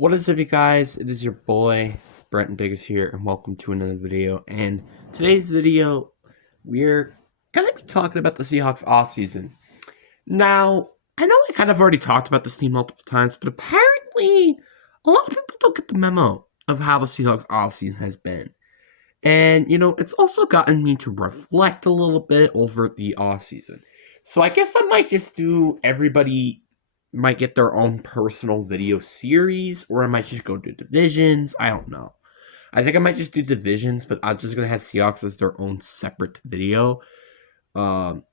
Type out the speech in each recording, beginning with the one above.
What is up, you guys? It is your boy, Brenton Biggers here, and welcome to another video. And today's video, we're going to be talking about the Seahawks offseason. Now, I know I kind of already talked about this team multiple times, but apparently a lot of people don't get the memo of how the Seahawks offseason has been. And, it's also gotten me to reflect a little bit over the offseason. So I guess I might just do everybody might get their own personal video series, or I might just go to divisions. I don't know. I think I might just do divisions, but I'm just gonna have Seahawks as their own separate video, um,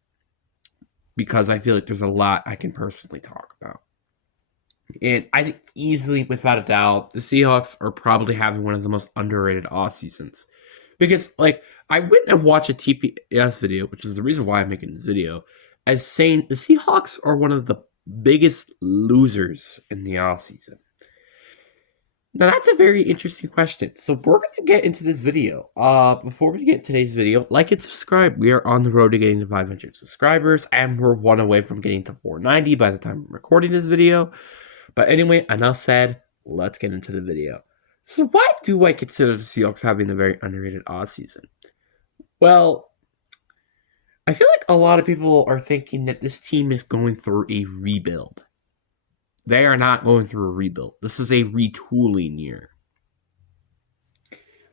because I feel like there's a lot I can personally talk about. And I think easily, without a doubt, the Seahawks are probably having one of the most underrated off seasons. Because, I went and watched a TPS video, which is the reason why I'm making this video, as saying the Seahawks are one of the biggest losers in the offseason. Now, that's a very interesting question. So, we're going to get into this video. Before we get into today's video, like and subscribe. We are on the road to getting to 500 subscribers, and we're one away from getting to 490 by the time I'm recording this video. But anyway, enough said, let's get into the video. So why do I consider the Seahawks having a very underrated offseason? Well, I feel like a lot of people are thinking that this team is going through a rebuild. They are not going through a rebuild. This is a retooling year.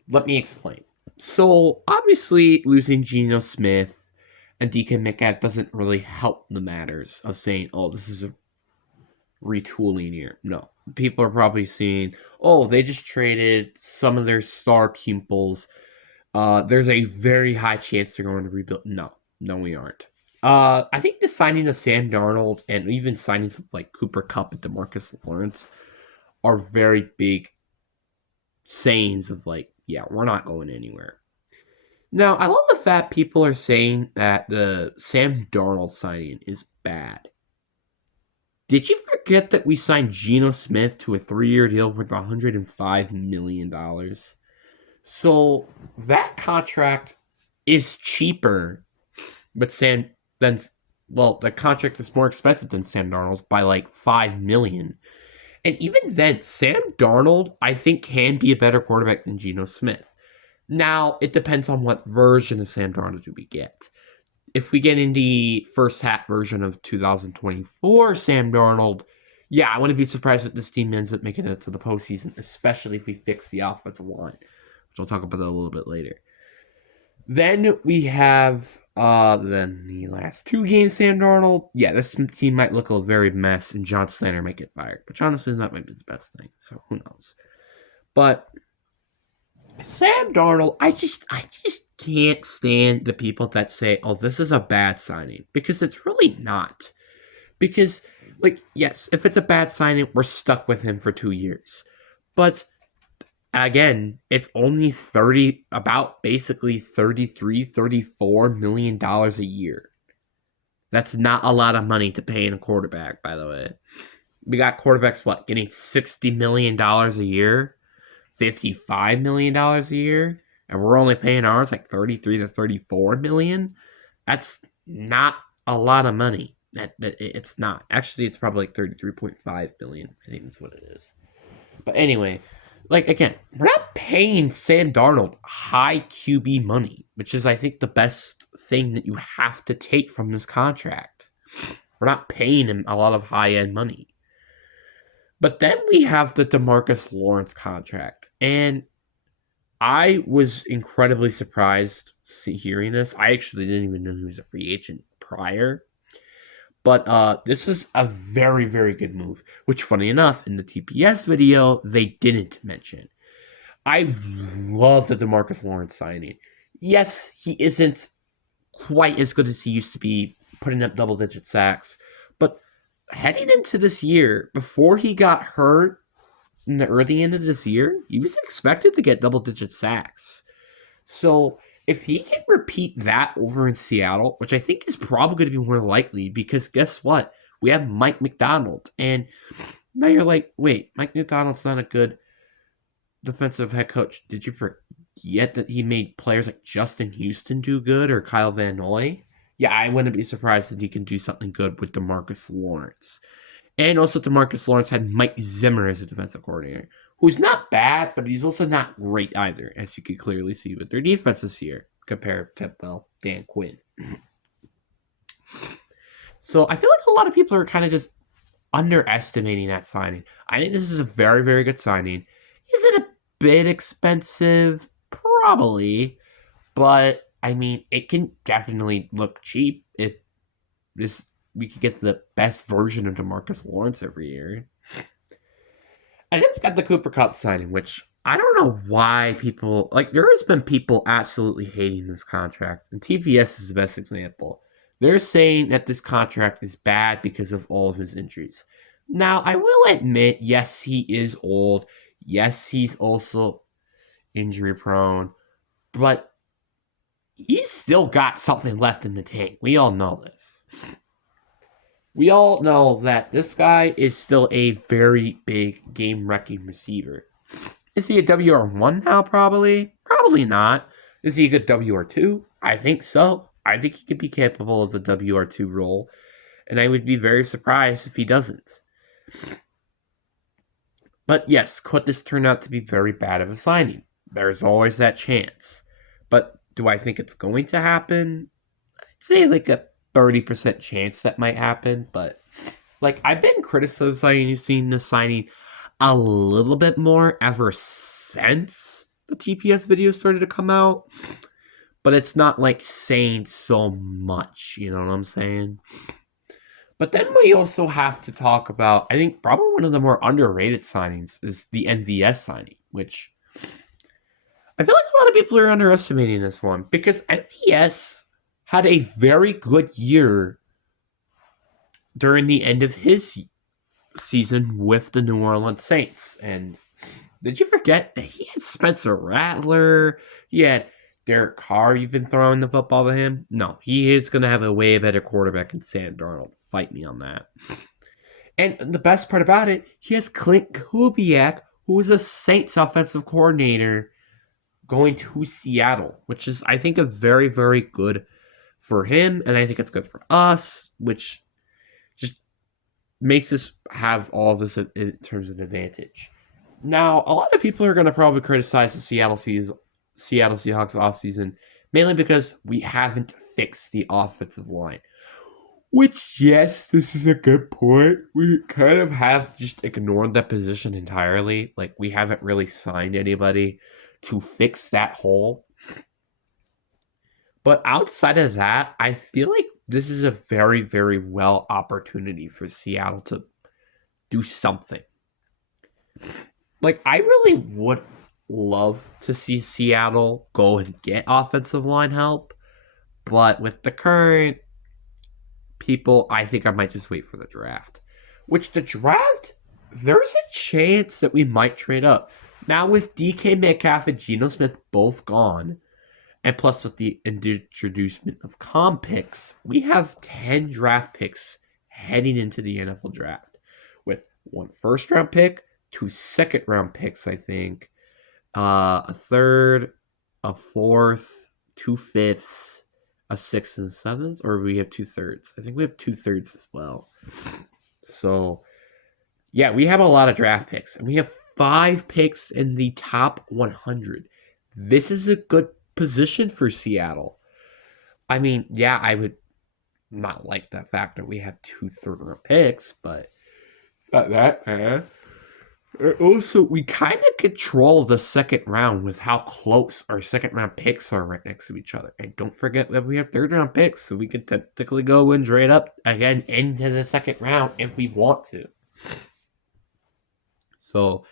Let me explain. So, obviously, losing Geno Smith and DK Metcalf doesn't really help the matters of saying, oh, this is a retooling year. No. People are probably seeing, oh, they just traded some of their star pupils. There's a very high chance they're going to rebuild. No, we aren't. I think the signing of Sam Darnold and even signings of like Cooper Kupp and DeMarcus Lawrence are very big sayings of like, yeah, we're not going anywhere. Now, I love the fact people are saying that the Sam Darnold signing is bad. Did you forget that we signed Geno Smith to a 3-year deal worth $105 million? So that contract is cheaper, but the contract is more expensive than Sam Darnold's by like $5 million. And even then, Sam Darnold, I think, can be a better quarterback than Geno Smith. Now, it depends on what version of Sam Darnold do we get. If we get in the first half version of 2024 Sam Darnold, yeah, I wouldn't be surprised if this team ends up making it to the postseason, especially if we fix the offensive line, which I'll talk about that a little bit later. Then we have then the last 2 games Sam Darnold. Yeah, this team might look a very mess, and John Slater might get fired. Which honestly, that might be the best thing. So who knows? But Sam Darnold, I just can't stand the people that say, "Oh, this is a bad signing," because it's really not. Because, yes, if it's a bad signing, we're stuck with him for 2 years. But again, it's only basically $33-34 million a year. That's not a lot of money to pay in a quarterback, by the way. We got quarterbacks, getting $60 million a year? $55 million a year, and we're only paying ours like 33 to 34 million. That's not a lot of money. It's not. Actually, it's probably like 33.5 million. I think that's what it is. But anyway, again, we're not paying Sam Darnold high QB money, which is, I think, the best thing that you have to take from this contract. We're not paying him a lot of high-end money. But then we have the DeMarcus Lawrence contract, and I was incredibly surprised hearing this. I actually didn't even know he was a free agent prior. But this was a very, very good move, which, funny enough, in the TPS video, they didn't mention. I love the DeMarcus Lawrence signing. Yes, he isn't quite as good as he used to be, putting up double-digit sacks, but heading into this year, before he got hurt in the early end of this year, he was expected to get double-digit sacks. So if he can repeat that over in Seattle, which I think is probably going to be more likely, because guess what? We have Mike Macdonald. And now you're like, wait, Mike Macdonald's not a good defensive head coach. Did you forget that he made players like Justin Houston do good, or Kyle Van Noy? Yeah, I wouldn't be surprised that he can do something good with DeMarcus Lawrence. And also DeMarcus Lawrence had Mike Zimmer as a defensive coordinator, who's not bad, but he's also not great either, as you can clearly see with their defense this year compared to, well, Dan Quinn. So I feel like a lot of people are kind of just underestimating that signing. I think this is a very, very good signing. Is it a bit expensive? Probably. But, I mean, it can definitely look cheap if we could get the best version of DeMarcus Lawrence every year. And then we got the Cooper Kupp signing, which I don't know why people like. There has been people absolutely hating this contract, and TPS is the best example. They're saying that this contract is bad because of all of his injuries. Now, I will admit, yes, he is old. Yes, he's also injury prone, but he's still got something left in the tank. We all know this. We all know that this guy is still a very big game-wrecking receiver. Is he a WR1 now, probably? Probably not. Is he a good WR2? I think so. I think he could be capable of the WR2 role, and I would be very surprised if he doesn't. But yes, could this turn out to be very bad of a signing? There's always that chance. But do I think it's going to happen? I'd say like a 30% chance that might happen, but like I've been criticizing this signing a little bit more ever since the TPS video started to come out, but it's not like saying so much, you know what I'm saying? But then we also have to talk about, I think probably one of the more underrated signings is the NVS signing, which I feel like a lot of people are underestimating this one because NVS had a very good year during the end of his season with the New Orleans Saints. And did you forget that he had Spencer Rattler? He had Derek Carr. You've been throwing the football to him? No, he is going to have a way better quarterback than Sam Darnold. Fight me on that. And the best part about it, he has Clint Kubiak, who is a Saints offensive coordinator, going to Seattle, which is, I think, a very, very good for him, and I think it's good for us, which just makes us have all this in terms of advantage. Now, a lot of people are going to probably criticize the Seattle Seahawks offseason, mainly because we haven't fixed the offensive line. Which, yes, this is a good point. We kind of have just ignored that position entirely. Like, we haven't really signed anybody to fix that hole. But outside of that, I feel like this is a very, very well opportunity for Seattle to do something. Like, I really would love to see Seattle go and get offensive line help. But with the current people, I think I might just wait for the draft. Which the draft, there's a chance that we might trade up. Now with DK Metcalf and Geno Smith both gone, and plus with the introducement of comp picks, we have 10 draft picks heading into the NFL draft. With 1 first-round pick, 2 second-round picks, I think, a third, a fourth, 2 fifths, a 6th and a 7th, or we have 2 thirds. I think we have 2 thirds as well. So, yeah, we have a lot of draft picks, and we have 5 picks in the top 100. This is a good position for Seattle. I mean, yeah, I would not like the fact that we have 2 third-round picks, but it's not that bad. Also, we kind of control the second round with how close our second-round picks are right next to each other. And don't forget that we have third-round picks, so we can technically go and trade up again into the second round if we want to. So,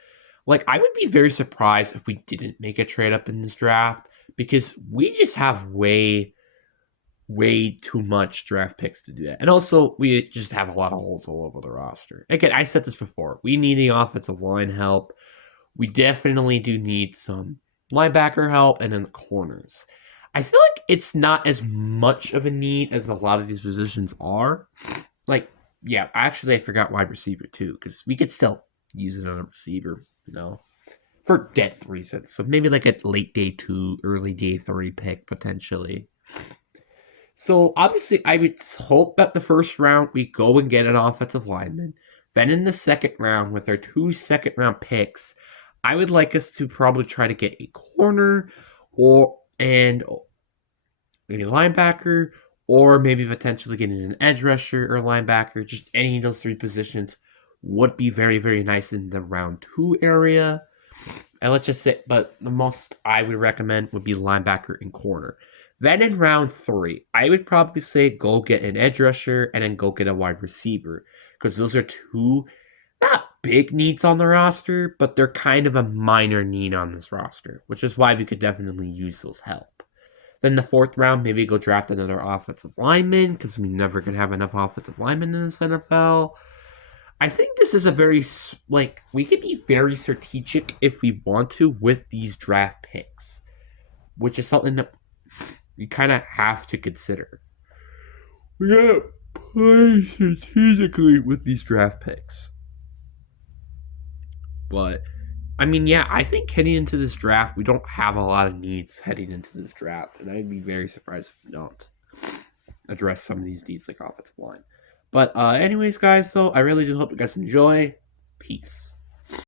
like, I would be very surprised if we didn't make a trade up in this draft because we just have way too much draft picks to do that. And also, we just have a lot of holes all over the roster. Again, I said this before. We need the offensive line help. We definitely do need some linebacker help and then the corners. I feel like it's not as much of a need as a lot of these positions are. Like, yeah, actually, I forgot wide receiver too because we could still use another receiver, you know, for depth reasons. So maybe like a late day 2, early day 3 pick potentially. So obviously, I would hope that the first round we go and get an offensive lineman. Then in the second round, with our 2 second-round picks, I would like us to probably try to get a corner or and maybe a linebacker, or maybe potentially getting an edge rusher or linebacker. Just any of those three positions would be very, very nice in the round 2 area. And let's just say, but the most I would recommend would be linebacker and corner. Then in round 3, I would probably say go get an edge rusher and then go get a wide receiver, because those are two not big needs on the roster, but they're kind of a minor need on this roster, which is why we could definitely use those help. Then the fourth round, maybe go draft another offensive lineman, because we never can have enough offensive linemen in this NFL. I think this is a very, like, we can be very strategic if we want to with these draft picks, which is something that you kind of have to consider. We gotta play strategically with these draft picks. But, I mean, yeah, I think heading into this draft, we don't have a lot of needs heading into this draft, and I'd be very surprised if we don't address some of these needs like offensive line. But anyways, guys, so I really do hope you guys enjoy. Peace.